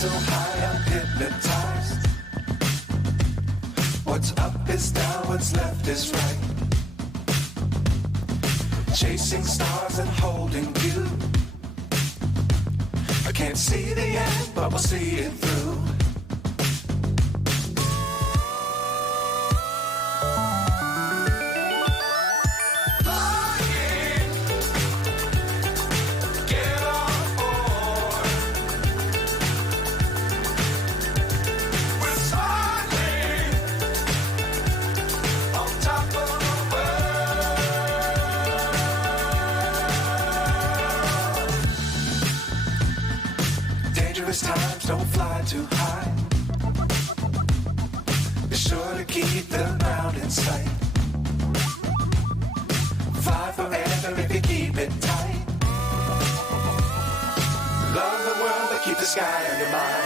So high I'm hypnotized. What's up is down, what's left is right. Chasing stars and holding you. I can't see the end, but we'll see it through. Times don't fly too high. Be sure to keep the ground in sight. Fly forever if you keep it tight. Love the world, but keep the sky on your mind.